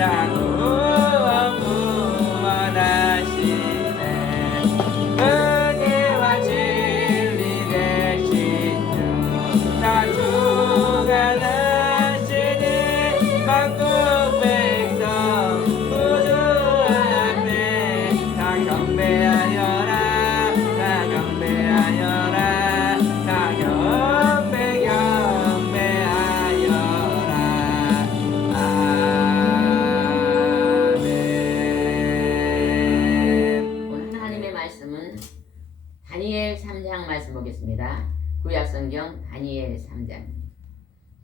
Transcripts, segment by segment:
다 구원 구원하시네 은혜와 진리 되신 주다 주가 되시니 만국 백성 구주 앞에 다 경배하여라 다 경배하여라 다 경배하여라 아멘. 오늘 하나님의 말씀은 다니엘 3장 말씀 보겠습니다. 구약성경 다니엘 3장.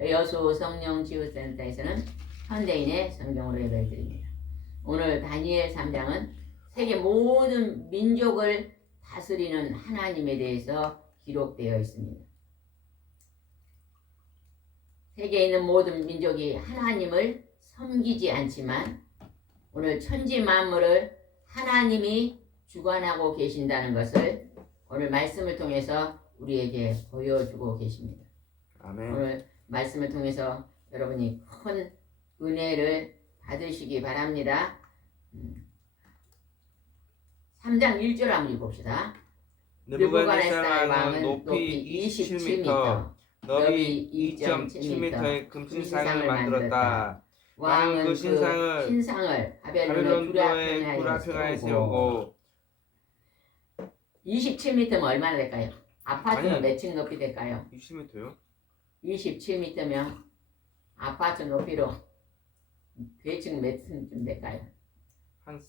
여수 성령 치유센터에서는 현대인의 성경으로 예배드립니다. 오늘 다니엘 3장은 세계 모든 민족을 다스리는 하나님에 대해서 기록되어 있습니다. 세계에 있는 모든 민족이 하나님을 섬기지 않지만 오늘 천지 만물을 하나님이 주관하고 계신다는 것을 오늘 말씀을 통해서 우리에게 보여주고 계십니다. 아멘. 오늘 말씀을 통해서 여러분이 큰 은혜를 받으시기 바랍니다. 3장 1절 한번 읽어봅시다. 느부갓네살 왕은 높이 27m, 넓이 2.7m의 금신상을 만들었다. 왕은 그 그 신상을 신상을 바벨론의 바벨론도의 두라평야에 두라평야에 세우고 세우고 27m면 얼마나 될까요? 아파트는 아니, 몇 층 높이 될까요? 20m요? 27m면 아파트 높이로 대충 몇 층쯤 될까요? 한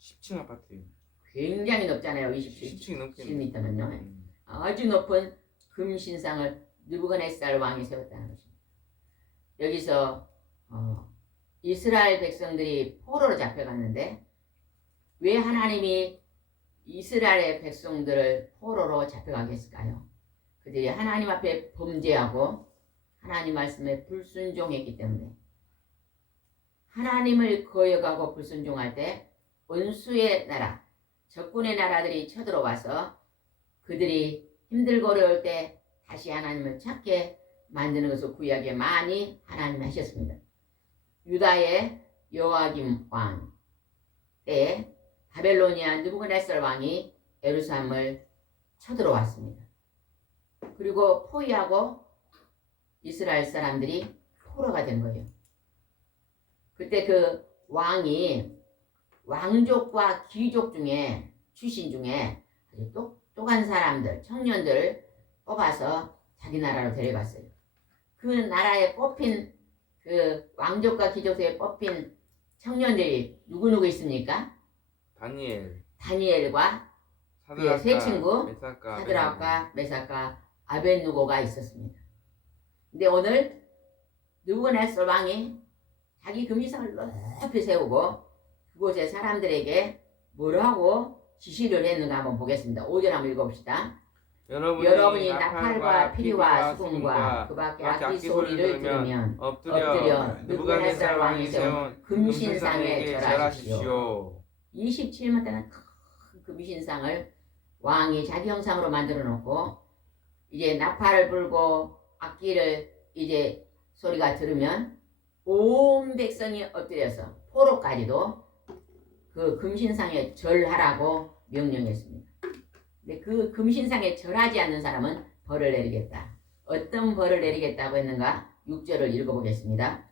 10층 아파트요. 굉장히 높잖아요. 10층 넘겠네. 27m면요. 아주 높은 금신상을 느부갓네살 왕이 세웠다는 것입니다. 여기서 이스라엘 백성들이 포로로 잡혀갔는데 왜 하나님이 이스라엘의 백성들을 포로로 잡혀가게 했을까요? 그들이 하나님 앞에 범죄하고 하나님 말씀에 불순종했기 때문에 하나님을 거역하고 불순종할 때 원수의 나라, 적군의 나라들이 쳐들어와서 그들이 힘들고 어려울 때 다시 하나님을 찾게 만드는 것을 구약에 많이 하나님이 하셨습니다. 유다의 여호야김 왕 때 바벨로니아 느부갓네살 왕이 예루살렘을 쳐들어왔습니다. 그리고 포위하고 이스라엘 사람들이 포로가 된 거예요. 그때 그 왕이 왕족과 귀족 중에 출신 중에 아주 똑똑한 사람들, 청년들을 뽑아서 자기 나라로 데려갔어요. 그 나라에 뽑힌 그 왕족과 귀족에 뽑힌 청년들이 누구누구 있습니까? 다니엘과 그의 세 친구 사드락과 메삭과 아벳느고가 있었습니다. 근데 오늘 느부갓네살 왕이 자기 금신상을 높이 세우고 그곳의 사람들에게 뭐라고 지시를 했는가 한번 보겠습니다. 5절 한번 읽어봅시다. 여러분이 나팔과 피리와 수금과 그 밖에 악기 소리를 들으면 엎드려 느부갓네살 왕이 세운 금신상에 절하십시오. 27m짜리 큰 금신상을 왕이 자기 형상으로 만들어 놓고 이제 나팔을 불고 악기를 이제 소리가 들으면 온 백성이 엎드려서 포로까지도 그 금신상에 절하라고 명령했습니다. 근데 그 금신상에 절하지 않는 사람은 벌을 내리겠다. 어떤 벌을 내리겠다고 했는가? 6절을 읽어보겠습니다.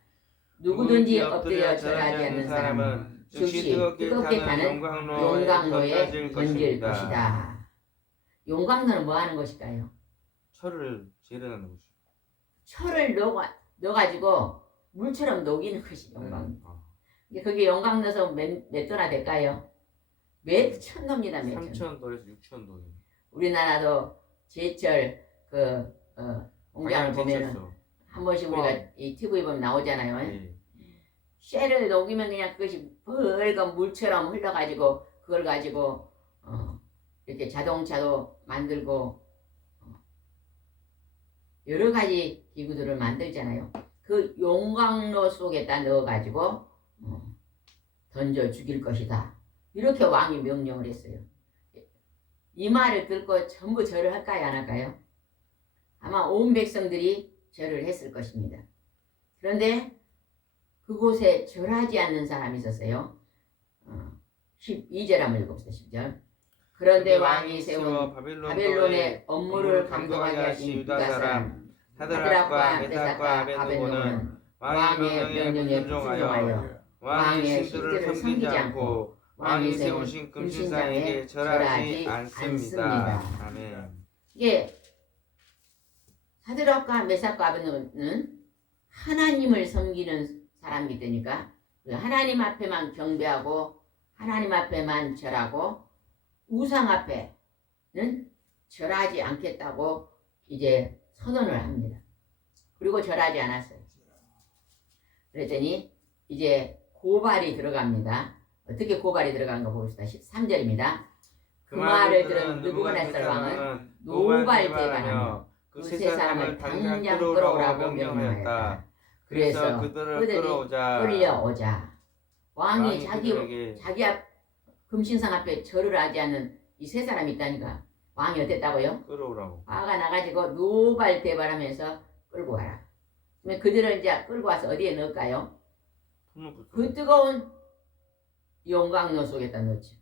누구든지 엎드려 절하지 않는 사람은 즉시 뜨겁게 타는 용광로에 던질 것이다. 용광로는 뭐 하는 것일까요? 철을 재련하는 것이죠. 철을 넣어가지고 물처럼 녹이는 것이 용광로. 그게 용광 넣어서 몇 도나 될까요? 몇 천 도입니다. 몇 천. 3,000도에서 6,000도. 우리나라도 제철 공장을 보면은 한 번씩 우리가 이 TV 보면 나오잖아요. 네. 쇠를 녹이면 그냥 그것이 붉은 물처럼 흘러가지고 그걸 가지고 이렇게 자동차도 만들고 여러 가지 기구들을 만들잖아요. 그 용광로 속에다 넣어가지고 던져 죽일 것이다. 이렇게 왕이 명령을 했어요. 이 말을 듣고 전부 절을 할까요, 안 할까요? 아마 온 백성들이 절을 했을 것입니다. 그런데 그곳에 절하지 않는 사람이 있었어요. 12절 한번 읽읍시다. 10절. 그런데 왕이 세운 바벨론의 업무를 감독하게 하신 유다 사람 사드락과 메삭과 아벤노고는 왕의 명령에 순종하여 왕의 신들을 섬기지 않고 왕이 세우신 금신상에게 절하지 않습니다. 아멘. 이게 사드락과 메삭과 아벤노고는 하나님을 섬기는 사람이 되니까 하나님 앞에만 경배하고 하나님 앞에만 절하고 우상 앞에는 절하지 않겠다고 이제 선언을 합니다. 그리고 절하지 않았어요. 그랬더니 이제 고발이 들어갑니다. 어떻게 고발이 들어가는가 봅시다. 13절입니다. 그 말을 들은 느부갓네살 왕은 노발대발하며 그 세 사람을 당장 끌어오라고 명령하였다. 그래서 그들을 끌려오자 왕이 자기 앞 금신상 앞에 절을 하지 않는 이 세 사람이 있다니까 왕이 어땠다고요? 끌어오라고. 화가 나가지고 노발대발하면서 끌고 와라. 그러면 그들을 이제 끌고 와서 어디에 넣을까요? 그 뜨거운 용광로 속에다 넣죠.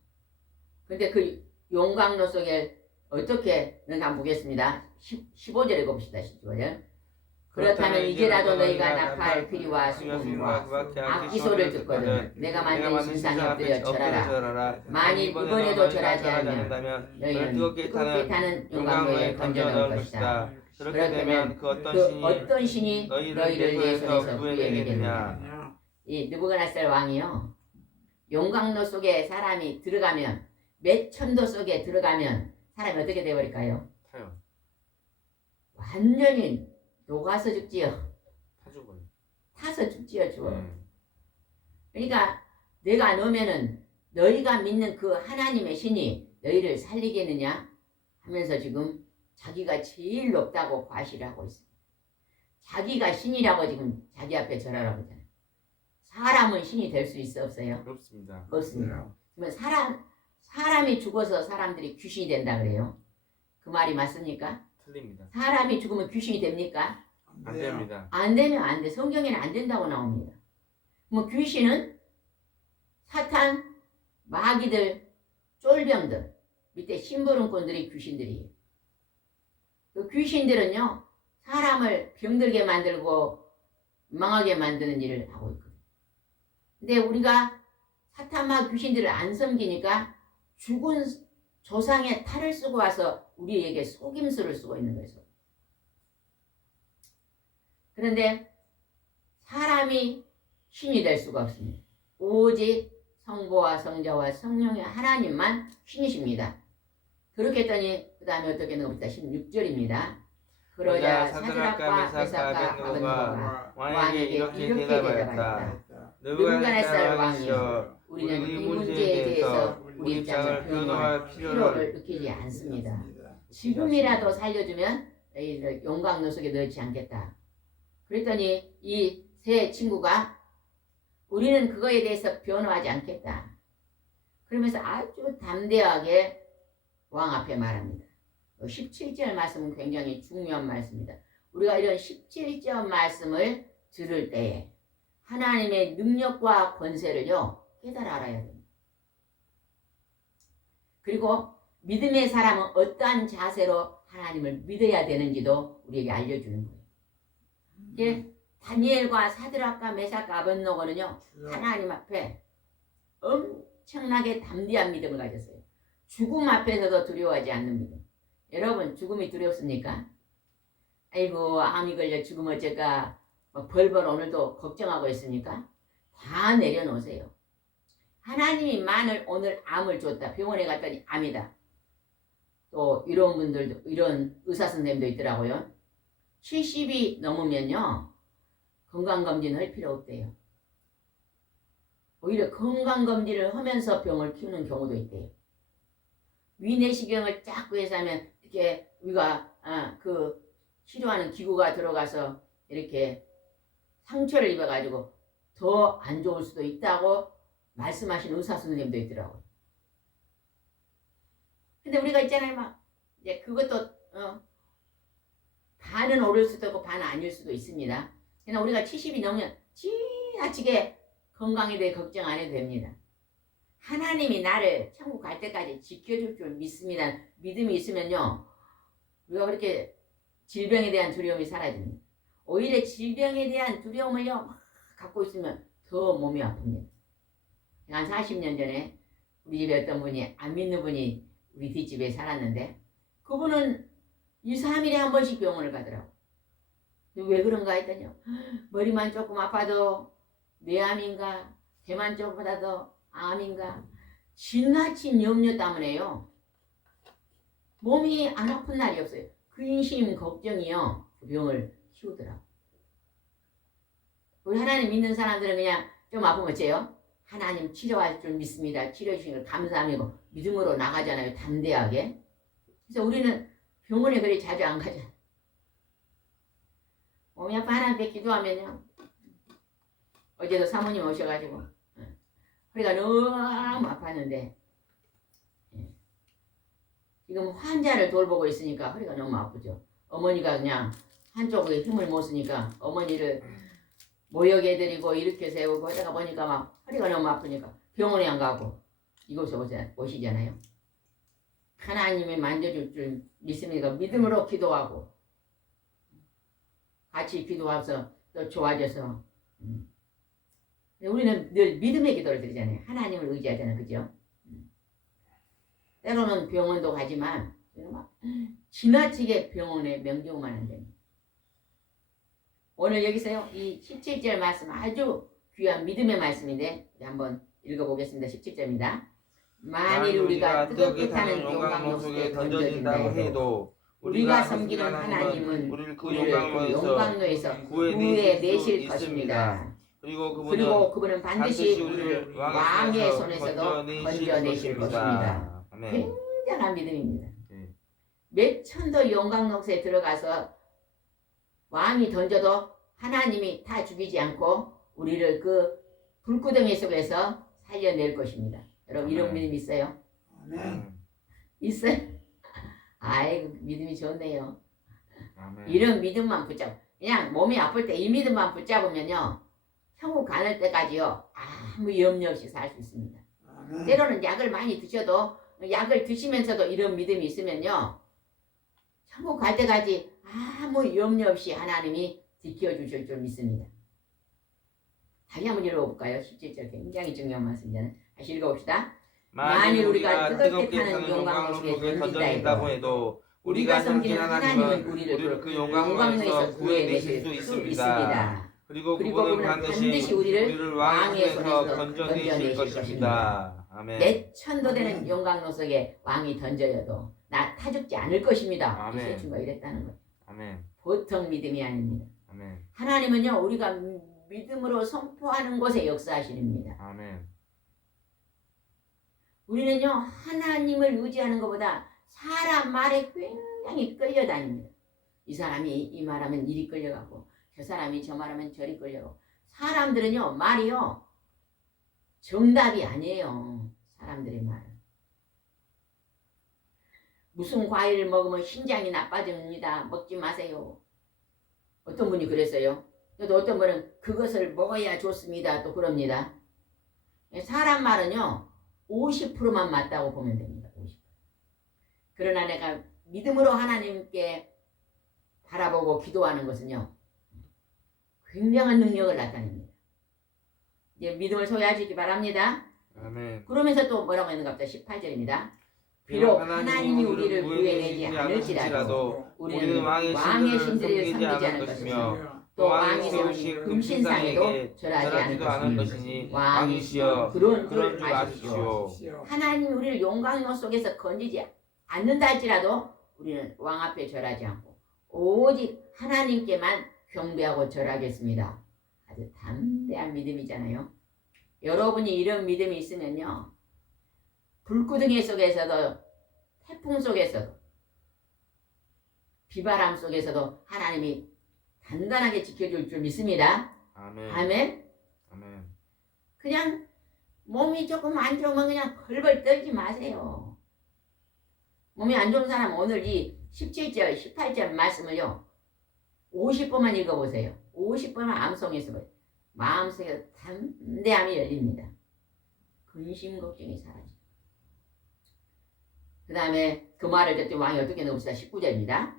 근데 그 용광로 속에 어떻게 넣나 보겠습니다. 15절에 봅시다. 15절. 그렇다면 이제라도 너희가 나팔 피리와 수금과 악기소를 듣거든 내가 만든 신상에 엎드려 절하라. 만일 이번에도 절하지 않으면 너희는 뜨겁게 타는 용광로에 던져 넣을 것이다. 그렇게 되면 그 어떤 신이 너희를 내 손에서 구해내겠느냐. 이 느부갓네살 왕이요, 용광로 속에 사람이 들어가면, 몇 천도 속에 들어가면 사람이 어떻게 되어버릴까요? 타요. 완전히 녹아서 죽지요. 타 죽어요. 타서 죽지요. 죽어. 그러니까 내가 넣으면은 너희가 믿는 그 하나님의 신이 너희를 살리겠느냐 하면서 지금 자기가 제일 높다고 과시를 하고 있어요. 자기가 신이라고 지금 자기 앞에 절하라고 하잖아요. 사람은 신이 될 수 있어 없어요? 없습니다. 없습니다. 그러면 사람이 죽어서 사람들이 귀신이 된다 그래요. 그 말이 맞습니까? 틀립니다. 사람이 죽으면 귀신이 됩니까? 안 됩니다. 안 되면 안 돼. 성경에는 안 된다고 나옵니다. 뭐 귀신은 사탄, 마귀들, 쫄병들, 밑에 심부름꾼들이 귀신들이에요. 그 귀신들은요, 사람을 병들게 만들고 망하게 만드는 일을 하고 있거든요. 근데 우리가 사탄과 귀신들을 안 섬기니까 죽은 조상의 탈을 쓰고 와서 우리에게 속임수를 쓰고 있는 거예요. 그런데 사람이 신이 될 수가 없습니다. 오직 성부와 성자와 성령의 하나님만 신이십니다. 그렇게 했더니 그 다음에 어떻게 나옵니다. 16절입니다. 그러자 사드락과 메삭과 아벤노고가 왕에게 이렇게 대답하였다. 느부갓네살 왕이여, 우리는 이 문제에 대해서 우리 입장을 표현할 필요를 느끼지 않습니다. 지금이라도 살려주면 너희를 용광로 속에 넣지 않겠다. 그랬더니 이 세 친구가 우리는 그거에 대해서 변호하지 않겠다. 그러면서 아주 담대하게 왕 앞에 말합니다. 17절 말씀은 굉장히 중요한 말씀입니다. 우리가 이런 17절 말씀을 들을 때에 하나님의 능력과 권세를요 깨달아 알아야 됩니다. 그리고 믿음의 사람은 어떠한 자세로 하나님을 믿어야 되는지도 우리에게 알려주는 거예요. 이게 다니엘과 사드락과 메삭과 아벤노고는요 하나님 앞에 엄청나게 담대한 믿음을 가졌어요. 죽음 앞에서도 두려워하지 않는 믿음. 여러분 죽음이 두렵습니까? 아이고 암이 걸려 죽으면 어쩔까 벌벌 오늘도 걱정하고 있습니까? 다 내려놓으세요. 하나님이 만일 오늘 암을 줬다. 병원에 갔더니 암이다. 또 이런 분들도 이런 의사 선생님도 있더라고요. 70이 넘으면요 건강검진 할 필요 없대요. 오히려 건강검진을 하면서 병을 키우는 경우도 있대요. 위내시경을 쫙 구해서 하면 이렇게 우리가 그 치료하는 기구가 들어가서 이렇게 상처를 입어가지고 더 안 좋을 수도 있다고 말씀하신 의사 선생님도 있더라고요. 근데 우리가 있잖아요, 막 이제 그것도 반은 오를 수도 있고 반은 아닐 수도 있습니다. 그냥 우리가 70이 넘으면 지나치게 건강에 대해 걱정 안 해도 됩니다. 하나님이 나를 천국 갈 때까지 지켜줄 줄 믿습니다. 믿음이 있으면요, 우리가 그렇게 질병에 대한 두려움이 사라집니다. 오히려 질병에 대한 두려움을요 막 갖고 있으면 더 몸이 아픕니다. 한 40년 전에 우리 집에 어떤 분이, 안 믿는 분이 우리 뒷집에 살았는데, 그분은 2, 3일에 한 번씩 병원을 가더라고. 왜 그런가 했더니요, 머리만 조금 아파도 뇌암인가, 배만 조금 아파도 암인가, 지나친 염려 때문에요 몸이 안 아픈 날이 없어요. 근심 걱정이요 그 병을 키우더라고. 우리 하나님 믿는 사람들은 그냥 좀 아프면 어째요? 하나님 치료할 줄 믿습니다. 치료해 주신 걸 감사함이고 믿음으로 나가잖아요, 담대하게. 그래서 우리는 병원에 그리 자주 안 가잖아요. 몸이 아파 하나님께 기도하면요, 어제도 사모님 오셔가지고 허리가 너무 아팠는데, 지금 환자를 돌보고 있으니까 허리가 너무 아프죠. 어머니가 그냥 한쪽에 힘을 못 쓰니까 어머니를 모욕 해드리고 이렇게 세우고 하다가 보니까 막 허리가 너무 아프니까 병원에 안 가고 이곳에 오시잖아요. 하나님이 만져줄 줄 믿습니다. 믿음으로 기도하고 같이 기도해서 또 좋아져서, 우리는 늘 믿음의 기도를 드리잖아요. 하나님을 의지하잖아요. 그죠? 때로는 병원도 가지만 막 지나치게 병원에 명령만 안 됩니다. 오늘 여기서요, 이 17절 말씀 아주 귀한 믿음의 말씀인데 한번 읽어보겠습니다. 17절입니다. 만일 우리가 뜨겁게 타는 용광로 속에 던져진다 해도 우리가 섬기는 하나님은 우리를 그 용광로에서 구해내실 것입니다. 그리고 그분은 반드시 우리를 왕의 손에서도 건져내실 것입니다. 굉장한 믿음입니다. 몇 천도 용광로에 들어가서 왕이 던져도 하나님이 다 죽이지 않고 우리를 그 불구덩이 속에서 살려낼 것입니다. 여러분 이런 믿음 있어요? 있어요? 아이고 믿음이 좋네요. 이런 믿음만 붙잡고, 그냥 몸이 아플 때 이 믿음만 붙잡으면요 천국 가는 때까지요 아무 염려 없이 살 수 있습니다. 때로는 약을 많이 드셔도, 약을 드시면서도 이런 믿음이 있으면요 천국 갈 때까지 아무 염려 없이 하나님이 지켜주실 줄 믿습니다. 다시 한번 읽어볼까요? 17절 굉장히 중요한 말씀이잖아요. 다시 읽어봅시다. 만일 우리가 뜨겁게 타는 용광로 속에 던진다 해도 우리가 섬기는 하나님은 우리를 그 용광로에서 구해내실 수 있습니다. 그리고 그분은 반드시 우리를 왕의 손에서 건져내실 것입니다. 몇 천도 되는 용광로 속에 왕이 던져여도 나 타죽지 않을 것입니다. 이세춘가 이랬다는 거예요. 보통 믿음이 아닙니다. 하나님은요 우리가 믿음으로 선포하는 곳에 역사하시는입니다. 우리는요 하나님을 의지하는 것보다 사람 말에 굉장히 끌려다닙니다. 이 사람이 이 말하면 이리 끌려가고 저 사람이 저 말하면 저리 끌려가고, 사람들은요 말이요 정답이 아니에요. 사람들의 말은 무슨 과일을 먹으면 신장이 나빠집니다. 먹지 마세요. 어떤 분이 그랬어요. 또 어떤 분은 그것을 먹어야 좋습니다. 또 그럽니다. 사람 말은요 50%만 맞다고 보면 됩니다. 50%. 그러나 내가 믿음으로 하나님께 바라보고 기도하는 것은요 굉장한 능력을 나타냅니다. 이제 믿음을 소유하시기 바랍니다. 그러면서 또 뭐라고 했는가 보다. 18절입니다. 비록 하나님이 우리를 구해내지 않을지라도 우리는 왕의 신들을 섬기지 않을 것이며 또 왕이 세우신 금신상에도 절하지 않을 것이니 왕이시여 그런 줄 아십시오. 하나님이 우리를 용광로 속에서 건지지 않는다 할지라도 우리는 왕 앞에 절하지 않고 오직 하나님께만 경배하고 절하겠습니다. 아주 담대한 믿음이잖아요. 여러분이 이런 믿음이 있으면요 불구덩이 속에서도 태풍 속에서도 비바람 속에서도 하나님이 단단하게 지켜줄 줄 믿습니다. 아멘. 그냥 몸이 조금 안 좋으면 그냥 벌벌 떨지 마세요. 몸이 안 좋은 사람 오늘 이 17절 18절 말씀을요 50번만 읽어보세요. 50번만 암송해서 마음속에 담대함이 열립니다. 근심 걱정이 사라져. 그 다음에 그 말을 듣고 왕이 어떻게 넣읍시다. 19절입니다.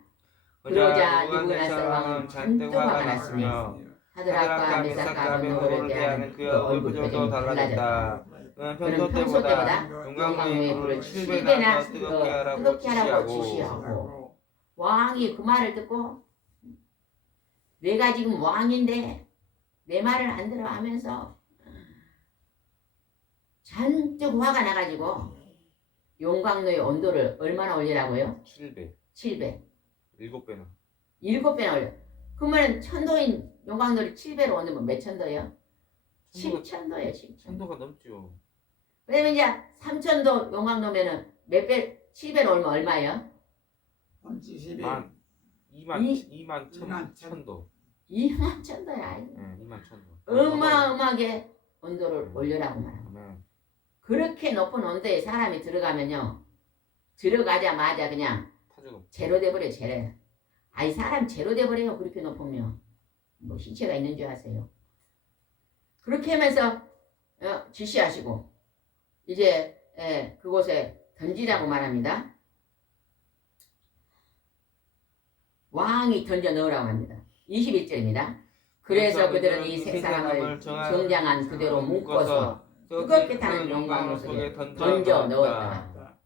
그러자 느부갓네살 왕은 잔뜩 화가 났으며 사드락과 메삭과 아벳느고를 대하는 그 얼굴 표정이 달라졌다. 그는 평소 때보다 영광의 불을 7배나 뜨겁게 하라고 지시하고 왕이 그 말을 듣고 내가 지금 왕인데 내 말을 안 들어 하면서 잔뜩 화가 나가지고 용광로의 온도를 얼마나 올리라고요? 7배. 7배. 7배나. 7배나 올려. 그러면 천도인 용광로를 7배로 올리면 몇 천도예요? 7천도예요. 7천. 천도가 넘죠. 왜냐면 이제 3천도 용광로면은 몇 배? 7배로 올리면 얼마예요? 2만 천도. 2만 천도야. 네, 2만 천도. 어마어마하게 온도를 올려라고 말합니다. 아멘. 그렇게 높은 온도에 사람이 들어가면요. 들어가자마자 그냥 타죽음. 제로 돼버려요. 제로. 아이 사람 제로 돼버려요. 그렇게 높으면. 뭐 시체가 있는 줄 아세요. 그렇게 하면서 지시하시고 이제 그곳에 던지라고 말합니다. 왕이 던져 넣으라고 합니다. 21절입니다. 그래서 그들은 이 세 사람을 정장한 그대로 묶어서 뜨겁게 타는 용광로 속에 던져 넣었다.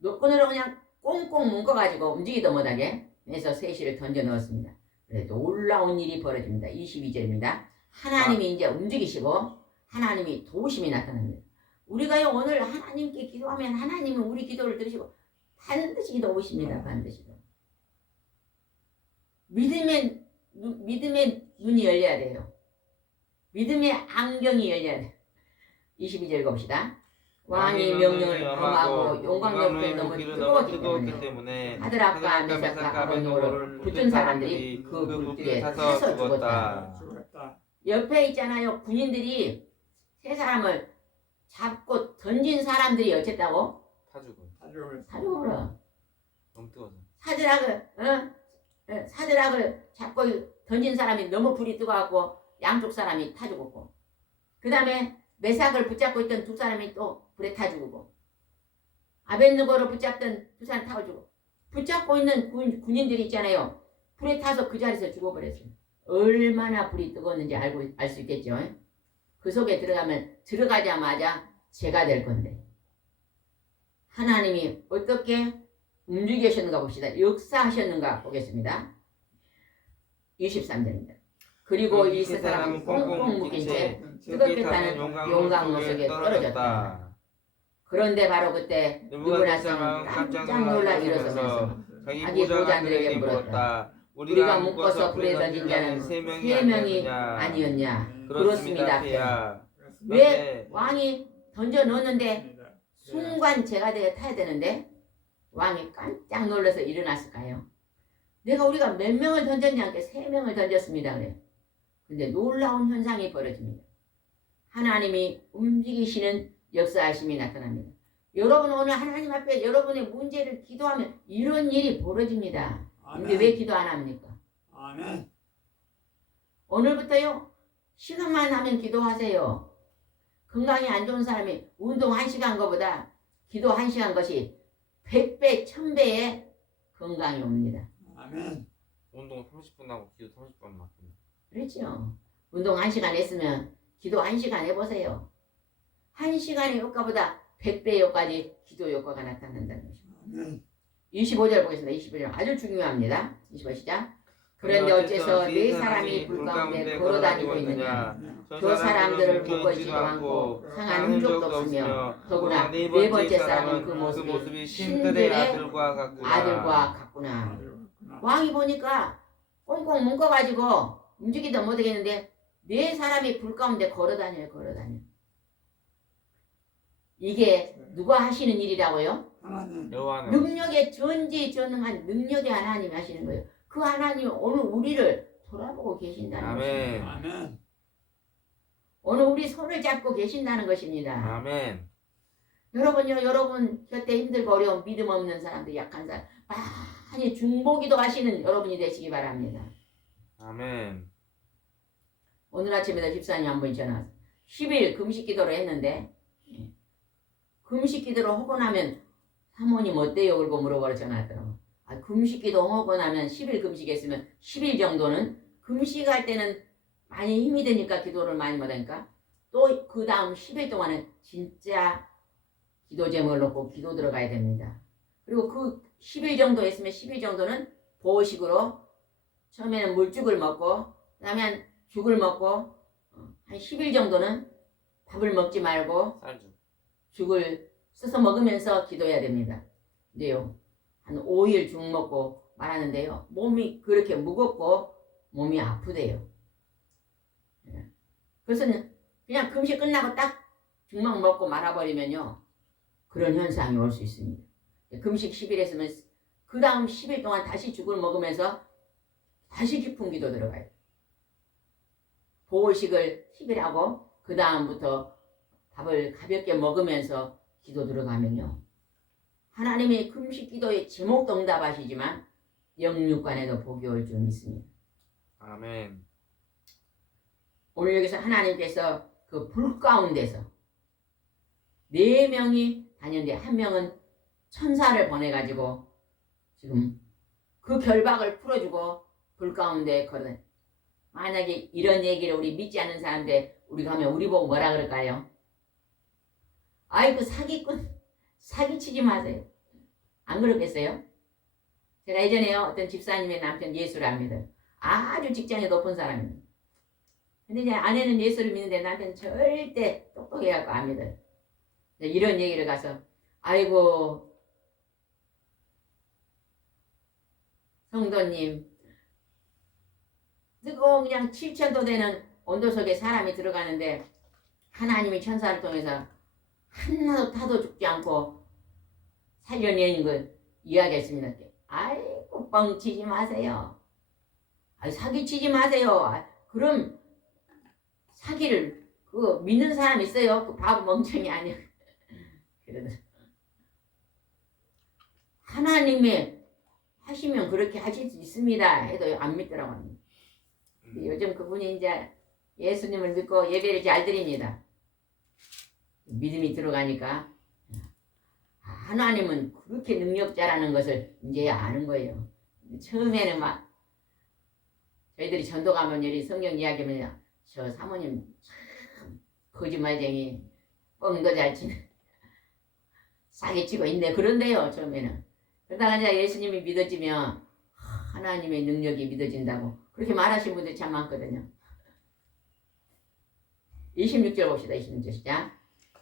끈으로 그냥 꽁꽁 묶어가지고 움직이도 못하게 해서 셋이를 던져 넣었습니다. 그래도 놀라운 일이 벌어집니다. 22절입니다. 하나님이 이제 움직이시고 하나님이 도우심이 나타납니다. 우리가요 오늘 하나님께 기도하면 하나님은 우리 기도를 들으시고 반드시 도우십니다. 반드시. 믿음의 눈이 열려야 돼요. 믿음의 안경이 열려야 돼요. 22절 봅시다. 왕이 명령을 범하고 용광로에 너무 뜨거웠기 때문에 사드락과 메삭과 아벳느고를 붙든 사람들이 그 불길에 타서 죽었다. 옆에 있잖아요. 군인들이 세 사람을 잡고 던진 사람들이 어쨌다고? 타죽어라. 너무 뜨거워서. 사드락을 잡고 던진 사람이 너무 불이 뜨거워갖고 양쪽 사람이 타 죽었고 그 다음에 메삭을 붙잡고 있던 두 사람이 또 불에 타 죽고 아벳느고를 붙잡던 두 사람 타고 죽고 붙잡고 있는 군인들이 있잖아요. 불에 타서 그 자리에서 죽어버렸어요. 얼마나 불이 뜨거웠는지 알 수 있겠죠. 그 속에 들어가자마자 죄가 될 건데 하나님이 어떻게 움직이셨는가 봅시다. 역사하셨는가 보겠습니다. 23절입니다. 그리고 이 세 사람은 꽁꽁 묶인 채 뜨겁게 타는 용광로 속에 떨어졌다. 그런데 바로 그때 느부갓네살은 깜짝 놀라 일어서면서 자기 보좌관들에게 물었다. 우리가 묶어서 불에 던진 자는 세 명이 아니었냐? 그렇습니다. 왜 왕이 던져 넣었는데 순간 제가 타야 되는데 왕이 깜짝 놀라서 일어났을까요? 우리가 몇 명을 던졌지 않게 3명을 던졌습니다. 그래요. 근데 놀라운 현상이 벌어집니다. 하나님이 움직이시는 역사하심이 나타납니다. 여러분 오늘 하나님 앞에 여러분의 문제를 기도하면 이런 일이 벌어집니다. 근데 왜 기도 안 합니까? 아멘. 오늘부터요. 시간만 나면 기도하세요. 건강이 안 좋은 사람이 운동 1시간 거보다 기도 1시간 것이 100배, 1000배의 건강이 옵니다. 아멘. 운동 30분 하고 기도 30분 맞습니다. 그렇죠. 운동 1시간 했으면 기도 1시간 해보세요. 1시간의 효과보다 100배의 효과지 기도 효과가 나타난다는 것입니다. 아멘. 25절 보겠습니다. 25절 아주 중요합니다. 25 시작. 그런데 어째서 네 사람이 불 가운데 걸어다니고 있느냐? 저 사람들을 묶어지도 않고 상한 흔적도 없으며 더구나 네 번째 사람은 그 모습이 신들의 아들과 같구나. 왕이 보니까 꽁꽁 묶어가지고 움직이도 못하겠는데 네 사람이 불 가운데 걸어다녀요. 이게 누가 하시는 일이라고요? 하나님. 능력의 전지전능한 능력의 하나님이 하시는 거예요. 그 하나님이 오늘 우리를 돌아보고 계신다는 것입니다. 아멘. 오늘 우리 손을 잡고 계신다는 것입니다. 아멘. 여러분요, 여러분 곁에 힘들고 어려운 믿음 없는 사람들, 약한 사람 많이 중보기도 하시는 여러분이 되시기 바랍니다. 아멘. 오늘 아침에도 집사님 한 분이 전화 왔어요. 10일 금식 기도를 했는데 금식 기도를 하고 나면 사모님 어때요? 그러고 물어보러 전화 왔더라고. 아, 금식 기도 하고 나면 10일 금식했으면 10일 정도는 금식할 때는 많이 힘이 드니까 기도를 많이 못하니까 또 그 다음 10일 동안은 진짜 기도 제목을 놓고 기도 들어가야 됩니다. 그리고 그 10일 정도 했으면 10일 정도는 보식으로 처음에는 물죽을 먹고 그다음에 죽을 먹고 한 10일 정도는 밥을 먹지 말고 쌀죽. 죽을 써서 먹으면서 기도해야 됩니다. 근데요 한 5일 죽 먹고 말하는데요 몸이 그렇게 무겁고 몸이 아프대요. 그래서 그냥 금식 끝나고 딱 죽만 먹고 말아버리면요 그런 현상이 올 수 있습니다. 금식 10일 했으면 그 다음 10일 동안 다시 죽을 먹으면서 다시 깊은 기도 들어가요. 보호식을 10일 하고 그 다음부터 밥을 가볍게 먹으면서 기도 들어가면요 하나님이 금식 기도의 제목도 응답하시지만 영육간에도 복이 올 줄 믿습니다. 아멘. 오늘 여기서 하나님께서 그 불 가운데서 4명이 다녔는데 한 명은 천사를 보내가지고 지금 그 결박을 풀어주고 불 가운데 걸어. 만약에 이런 얘기를 우리 믿지 않는 사람들 우리 가면 우리 보고 뭐라 그럴까요? 아이고 사기꾼 사기치지 마세요. 안 그러겠어요? 제가 예전에요 어떤 집사님의 남편 예수를 압니다. 아주 직장이 높은 사람입니다. 근데 이제 아내는 예수를 믿는데 남편은 절대 똑똑해갖고 안 믿어요. 이런 얘기를 가서 아이고 성도님 뜨거운 그냥 7,000도 되는 온도 속에 사람이 들어가는데 하나님이 천사를 통해서 하나도 타도 죽지 않고 살려내는 걸 이야기했습니다. 아이고 뻥치지 마세요. 사기치지 마세요. 그럼 사기를 그 믿는 사람 있어요. 그 바보 멍청이 아니야. 그래도 하나님의 하시면 그렇게 하실 수 있습니다. 해도 안 믿더라고요. 요즘 그분이 이제 예수님을 믿고 예배를 잘 드립니다. 믿음이 들어가니까 하나님은 그렇게 능력자라는 것을 이제 아는 거예요. 처음에는 막 저희들이 전도 가면 여기 성경 이야기하면 저 사모님 참 거짓말쟁이 뻥도 잘 치는 사기치고 있네 그런데요 처음에는. 그러다가 이제 예수님이 믿어지면 하나님의 능력이 믿어진다고 그렇게 말하신 분들이 참 많거든요. 26절 봅시다. 26절 시작.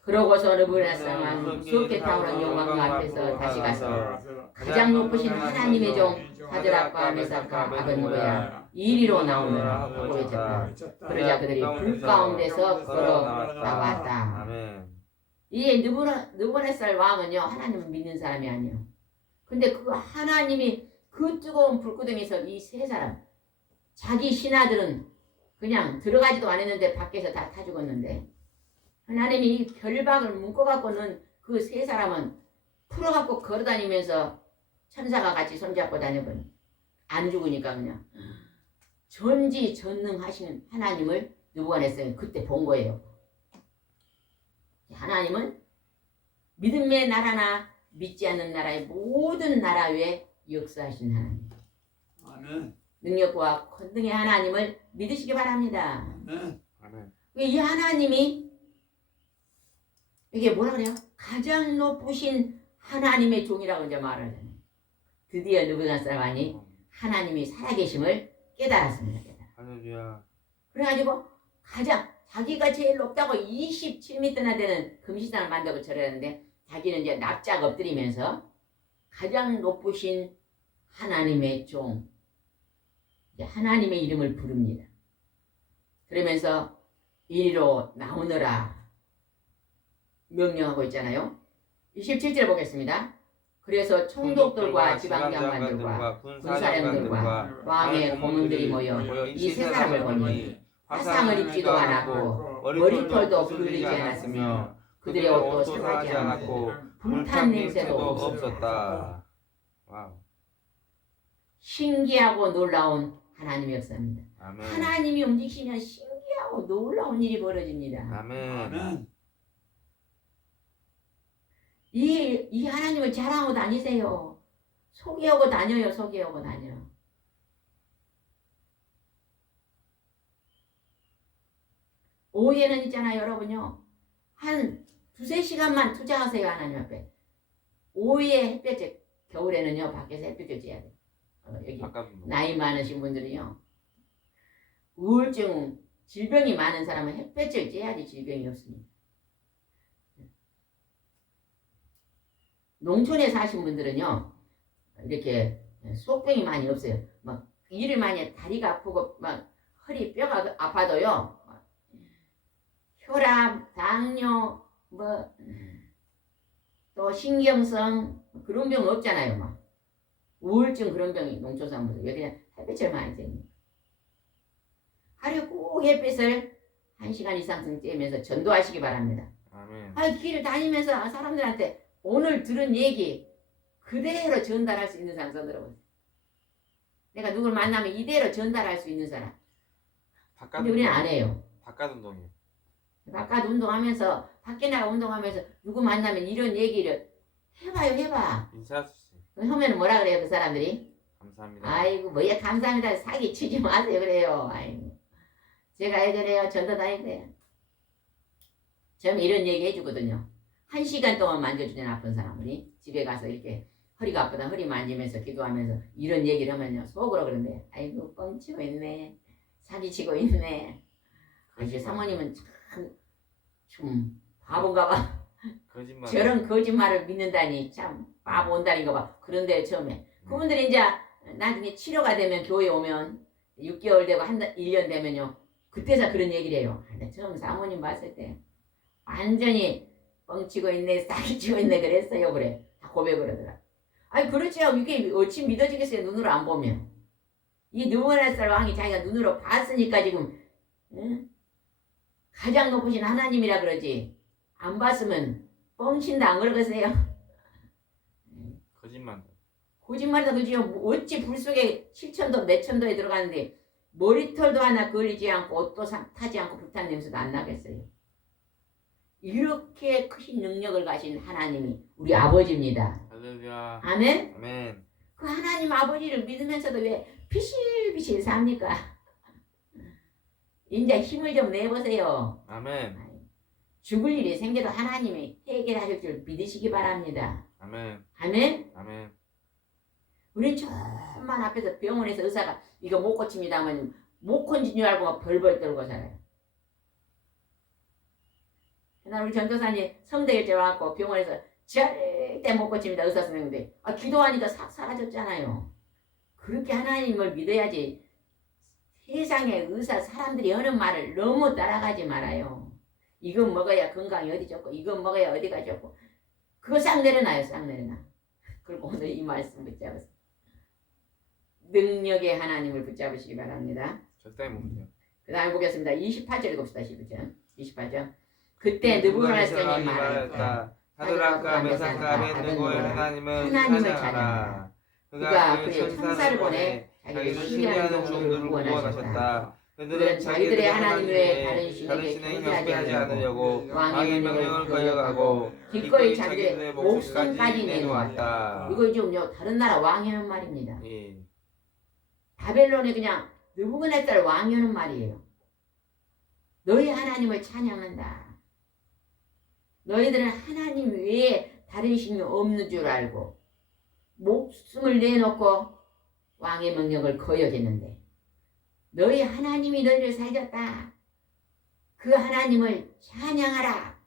그러고서 느부갓네살은 수없게 타오른 영광 앞에서 다시 가서 가장 높으신 하나님의 종 사드락과 메삭과 아벳느고야 이리로 나오느라 하고 외쳤다. 그러자 그들이 불 가운데서 걸어 나왔다. 이 느부갓네살 왕은요 하나님을 믿는 사람이 아니에요. 근데 그 하나님이 그 뜨거운 불구덩이에서 이 세 사람 자기 신하들은 그냥 들어가지도 않았는데 밖에서 다 타 죽었는데 하나님이 이 결박을 묶어갖고는 그 세 사람은 풀어갖고 걸어다니면서 천사가 같이 손잡고 다녀버려. 안 죽으니까 그냥 전지전능하시는 하나님을 느부갓네살이 그때 본 거예요. 하나님은 믿음의 나라나 믿지 않는 나라의 모든 나라 위에 역사하신 하나님. 아멘. 능력과 권능의 하나님을 믿으시기 바랍니다. 아멘. 이 하나님이 이게 뭐라 그래요? 가장 높으신 하나님의 종이라고 이제 말하잖아요. 드디어 느부갓네살 왕이 하나님이 살아계심을 깨달았습니다. 할렐루야. 그래가지고 가장 자기가 제일 높다고 27m나 되는 금시상을 만들고 절했는데 자기는 이제 납작 엎드리면서 가장 높으신 하나님의 종 하나님의 이름을 부릅니다. 그러면서 이리로 나오너라 명령하고 있잖아요. 27절 보겠습니다. 그래서 총독들과 지방장관들과 군사령들과 왕의 고문들이 모여 이 세 사람을 보니 화상을 입지도 않았고 머리털도 굴리지 않았으며 그들의 옷도 상하지 않았고 불탄 냄새도 없었다. 와우. 신기하고 놀라운 하나님의 역사입니다. 아멘. 하나님이 움직이시면 신기하고 와우, 놀라운 일이 벌어집니다. 아멘. 아멘. 이 하나님을 자랑하고 다니세요. 소개하고 다녀요. 소개하고 다녀. 오후에는 있잖아요, 여러분요. 한 두세 시간만 투자하세요, 하나님 앞에. 오후에 햇볕에, 겨울에는요, 밖에서 햇빛을 쬐야 돼. 여기 바깥으로. 나이 많으신 분들은요, 우울증, 질병이 많은 사람은 햇볕을 쬐야지 질병이 없습니다. 농촌에 사신 분들은요, 이렇게 속병이 많이 없어요. 막 일을 많이 해, 다리가 아프고 막 허리 뼈가 아파도요, 혈압, 당뇨, 뭐 또 신경성 그런 병 없잖아요. 막 우울증 그런 병이 농촌 사람들 왜 그냥 햇빛을 많이 쬐니? 하루 꼭 햇빛을 1시간 이상 쬐면서 전도하시기 바랍니다. 아멘. 길을 다니면서 사람들한테 오늘 들은 얘기 그대로 전달할 수 있는 사람 손들어보세요. 내가 누굴 만나면 이대로 전달할 수 있는 사람. 바깥 근데 우리는 안 해요. 바깥 운동이요. 바깥 운동하면서 밖에 나가 운동하면서 누구 만나면 이런 얘기를 해봐요. 해봐. 인사할 수 있어요. 하면 뭐라 그래요 그 사람들이? 감사합니다. 아이고 뭐야 감사합니다. 사기 치지 마세요 그래요. 아이고 제가 예전에요 전도 다닐 때 좀 이런 얘기 해주거든요. 1시간 동안 만져주는 아픈 사람들이 집에 가서 이렇게 허리가 아프다 허리 만지면서 기도하면서 이런 얘기를 하면요 속으로 그런데 아이고 뻥치고 있네 사기치고 있네. 이제 사모님은 좀 바본가 봐. 거짓말. 저런 거짓말을 믿는다니 참 바보 온다니까 봐. 그런데 처음에 그분들이 이제 나중에 치료가 되면 교회 오면 6개월 되고 1년 되면요 그때서 그런 얘기를 해요. 근데 처음 사모님 봤을 때 완전히 뻥치고 있네 사기치고 있네 그랬어요. 그래 다 고백을 하더라. 아니 그렇죠. 이게 어찌 믿어지겠어요. 눈으로 안 보면. 이 느부갓네살 왕이 자기가 눈으로 봤으니까 지금 응? 가장 높으신 하나님이라 그러지 안 봤으면 뻥친다 안 그러겠어요? 거짓말. 거짓말이다 그지요. 어찌 불 속에 7천도 몇천도에 들어가는데 머리털도 하나 걸리지 않고 옷도 타지 않고 불탄 냄새도 안 나겠어요. 이렇게 크신 능력을 가신 하나님이 우리 아버지입니다. 할렐루야. 아멘? 아멘. 그 하나님 아버지를 믿으면서도 왜 비실비실 삽니까? 이제 힘을 좀 내보세요. 아멘. 죽을 일이 생겨도 하나님이 해결하실 줄 믿으시기 바랍니다. 아멘. 아멘? 아멘. 우린 조금만 앞에서 병원에서 의사가 이거 못 고칩니다 하면 못 고친 줄 알고 막 벌벌 떨고 살아요. 그날 우리 전도사님 성대일제 와갖고 병원에서 절대 못 고칩니다 의사 선생님인데 기도하니까 싹 사라졌잖아요. 그렇게 하나님을 믿어야지. 세상에 의사 사람들이 하는 말을 너무 따라가지 말아요. 이거 먹어야 건강이 어디 좋고 이거 먹어야 어디가 좋고 그거 싹 내려놔요. 싹 내려놔. 그리고 오늘 이 말씀 붙잡으세요. 능력의 하나님을 붙잡으시기 바랍니다. 적당히 먹으세요. 그 다음에 보겠습니다. 28절 읽읍시다. 28절 그때 느부갓네살이 말하였다. 사드락과 메삭과 아벳느고의 하나님을 찬양하라. 그가 그의 천사를 보내 자기를 신뢰하는 종들을 구원하셨다. 그들은 자기들의 하나님 외에 다른 신에게 경배하지 않으려고 왕의 명령을 거역하고 기꺼이 자기의 목숨까지 내놓았다. 이거 지금요 다른 나라 왕이 하는 말입니다. 예. 바벨론에 그냥 느부갓네살 왕이 하는 말이에요. 너희 하나님을 찬양한다. 너희들은 하나님 외에 다른 신이 없는 줄 알고 목숨을 내놓고 왕의 명령을 거역했는데 너희 하나님이 너희를 살렸다. 그 하나님을 찬양하라.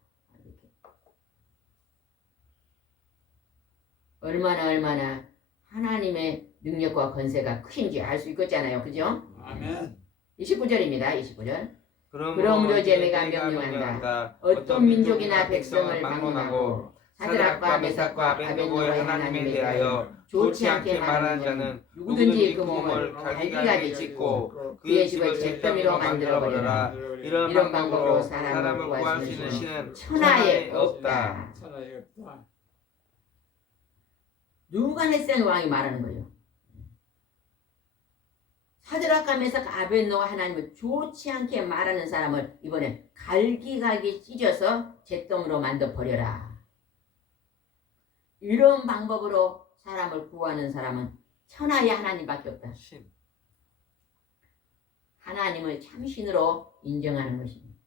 얼마나 하나님의 능력과 권세가 큰지 알 수 있겠잖아요. 그죠? 아멘. 29절입니다. 29절. 그러므로 이제 내가 명령한다. 어떤 민족이나 백성을 방문하고 사드락과 메삭과 아벳느고의 하나님에 대하여 좋지 않게 말하는 자는 누구든지 그 몸을 갈기갈기 찢고 그의 집을 잿더미로 만들어버려라. 이런 방법으로 사람을 구할 수 있는 신은 천하에 없다. 천하에 없다. 느부갓네살 왕이 말하는 거예요. 사드락과 메삭 아벳노가 하나님을 좋지 않게 말하는 사람을 이번에 갈기갈기 찢어서 잿더미로 만들어 버려라. 이런 방법으로 사람을 구하는 사람은 천하의 하나님밖에 없다. 신. 하나님을 참신으로 인정하는 것입니다.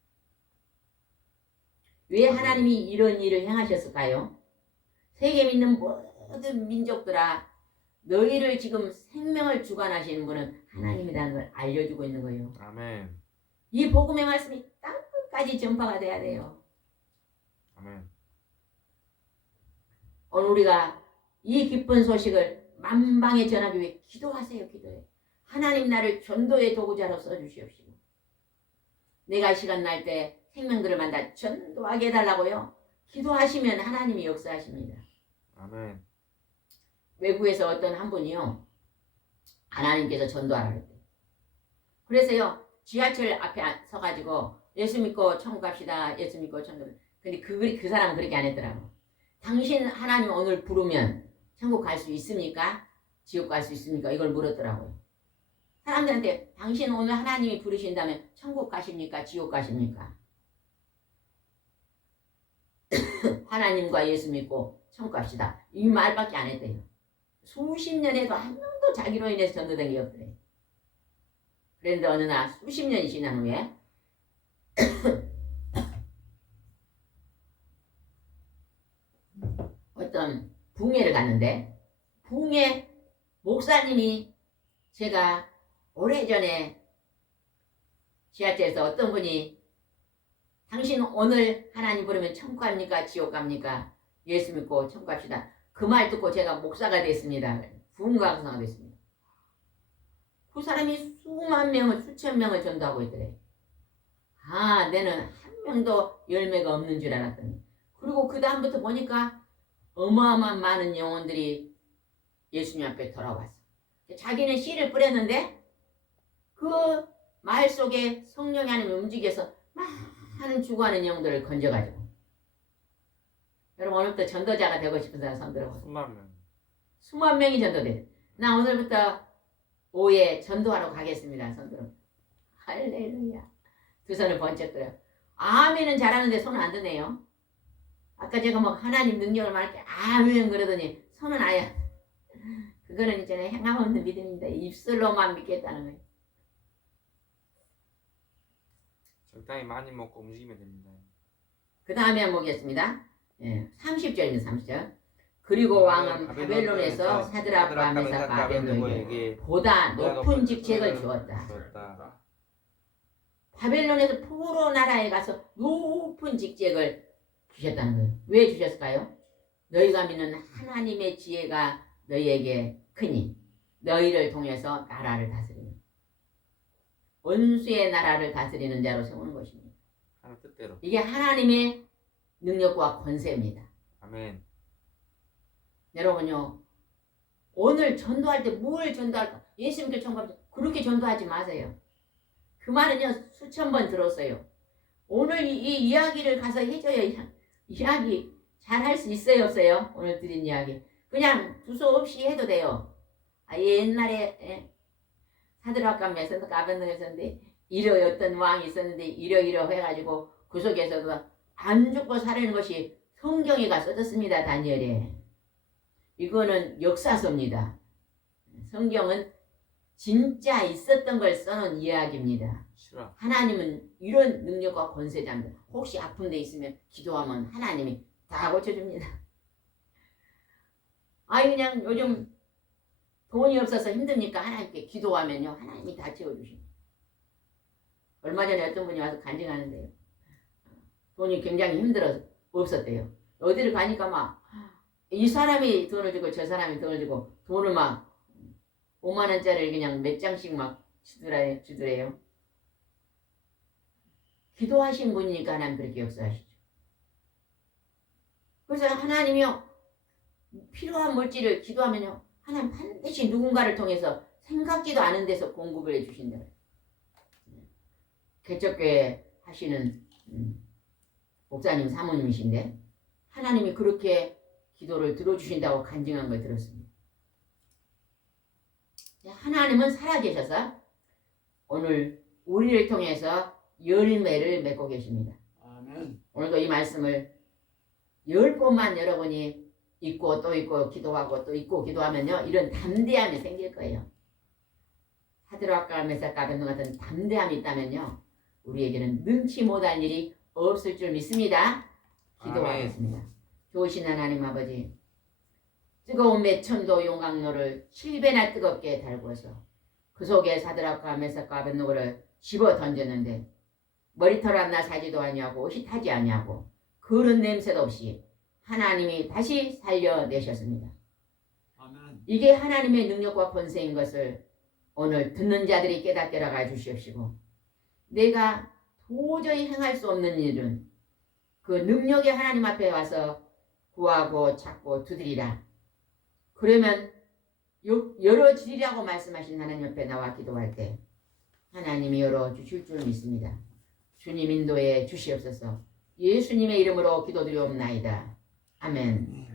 왜 하나님이 이런 일을 행하셨을까요? 세계에 있는 모든 민족들아, 너희를 지금 생명을 주관하시는 분은 하나님이라는 걸 알려주고 있는 거예요. 아멘. 이 복음의 말씀이 땅끝까지 전파가 돼야 돼요. 아멘. 오늘 우리가 이 기쁜 소식을 만방에 전하기 위해 기도하세요. 기도해. 하나님 나를 전도의 도구자로 써주시옵시고, 내가 시간 날 때 생명들을 만나 전도하게 해달라고요. 기도하시면 하나님이 역사하십니다. 아멘. 외국에서 어떤 한 분이요, 하나님께서 전도하라 그랬대요. 그래서요, 지하철 앞에 서가지고 예수 믿고 천국 갑시다. 예수 믿고 천국. 근데 그 사람은 그렇게 안 했더라고. 당신 하나님 오늘 부르면 천국 갈 수 있습니까? 지옥 갈 수 있습니까? 이걸 물었더라고요. 사람들한테 당신 오늘 하나님이 부르신다면 천국 가십니까? 지옥 가십니까? 하나님과 예수 믿고 천국 갑시다. 이 말밖에 안 했대요. 수십 년에도 한 명도 자기로 인해서 전도된 게 없더래요. 그런데 어느 날 수십 년이 지난 후에 어떤 붕회를 갔는데, 붕회 목사님이, 제가 오래전에 지하철에서 어떤 분이 당신 오늘 하나님 부르면 천국 갑니까? 지옥 갑니까? 예수 믿고 천국 갑시다. 그 말 듣고 제가 목사가 됐습니다. 부흥강사가 됐습니다. 그 사람이 수만 명을, 수천 명을 전도하고 있더래. 아, 내는 한 명도 열매가 없는 줄 알았더니, 그리고 그 다음부터 보니까 어마어마한 많은 영혼들이 예수님 앞에 돌아왔어. 자기는 씨를 뿌렸는데 그 말 속에 성령이 하나님이 움직여서 많은 죽어가는 영들을 건져가지고. 여러분, 오늘부터 전도자가 되고 싶은 사람 손 들어보세요. 수만 명. 수만 명이 전도돼. 나 오늘부터 오후에 전도하러 가겠습니다. 손 들어. 할렐루야. 두 손을 번쩍 들어. 아멘은 잘하는데 손은 안 드네요. 아까 제가 뭐 하나님 능력을 말할게 아멘 그러더니 손은 아예, 그거는 이제는 행함 없는 믿음입니다. 입술로만 믿겠다는 거예요. 적당히 많이 먹고 움직이면 됩니다. 그 다음에 보겠습니다. 30절입니다. 30절. 그리고 왕은 바벨론에서 사드락과 메삭과 아벳노에게 보다 높은 직책을 주었다. 바벨론에서 포로 나라에 가서 높은 직책을 주셨다는 거예요. 왜 주셨을까요? 너희가 믿는 하나님의 지혜가 너희에게 크니 너희를 통해서 나라를 다스리는, 원수의 나라를 다스리는 자로 세우는 것입니다. 하나님 뜻대로. 이게 하나님의 능력과 권세입니다. 아멘. 여러분요, 오늘 전도할 때 뭘 전도할까? 예수님께 전도할 때 그렇게 전도하지 마세요. 그 말은요, 수천 번 들었어요. 오늘 이 이야기를 가서 해줘야 이야기 잘 할 수 있어요, 없어요? 오늘 드린 이야기 그냥 두서 없이 해도 돼요. 옛날에 사드락과 메삭과 아벳노가 있었는데, 어떤 왕이 있었는데 이러 해가지고 그 속에서도 안 죽고 살아는 것이 성경에가 써졌습니다. 다니엘에. 이거는 역사서입니다. 성경은 진짜 있었던 걸 써놓은 이야기입니다. 싫어. 하나님은 이런 능력과 권세자입니다. 혹시 아픈 데 있으면 기도하면 하나님이 다 고쳐줍니다. 그냥 요즘 돈이 없어서 힘드니까 하나님께 기도하면요, 하나님이 다 채워주십니다. 얼마 전에 어떤 분이 와서 간증하는데요, 돈이 굉장히 힘들어서 없었대요. 어디를 가니까 막 이 사람이 돈을 주고 저 사람이 돈을 주고 돈을 막 5만 원짜리를 그냥 몇 장씩 막 주더래요. 기도하신 분이니까 하나님 그렇게 역사하시죠. 그래서 하나님이요, 필요한 물질을 기도하면요, 하나님 반드시 누군가를 통해서 생각지도 않은 데서 공급을 해주신다. 개척교회 하시는 목사님 사모님이신데 하나님이 그렇게 기도를 들어주신다고 간증한 걸 들었습니다. 하나님은 살아계셔서 오늘 우리를 통해서 열매를 맺고 계십니다. 아멘. 오늘도 이 말씀을 10번만 여러분이 읽고 또 읽고 기도하고 또 읽고 기도하면요, 이런 담대함이 생길 거예요. 사드락과 메삭과 아벤노 같은 담대함이 있다면요, 우리에게는 능치 못할 일이 없을 줄 믿습니다. 기도하겠습니다. 좋으신 하나님 아버지, 뜨거운 매천도 용광로를 7배나 뜨겁게 달구어서 그 속에 사드락과 메삭과 아벤노를 집어 던졌는데 머리털 하나 사지도 아니하고 옷이 타지 아니하고 그런 냄새도 없이 하나님이 다시 살려내셨습니다. 아멘. 이게 하나님의 능력과 권세인 것을 오늘 듣는 자들이 깨닫게 하여 주시옵시고, 내가 도저히 행할 수 없는 일은 그 능력의 하나님 앞에 와서 구하고 찾고 두드리라. 그러면 열어주리라고 말씀하신 하나님 옆에 나와 기도할 때 하나님이 열어주실 줄 믿습니다. 주님 인도해 주시옵소서. 예수님의 이름으로 기도드리옵나이다. 아멘.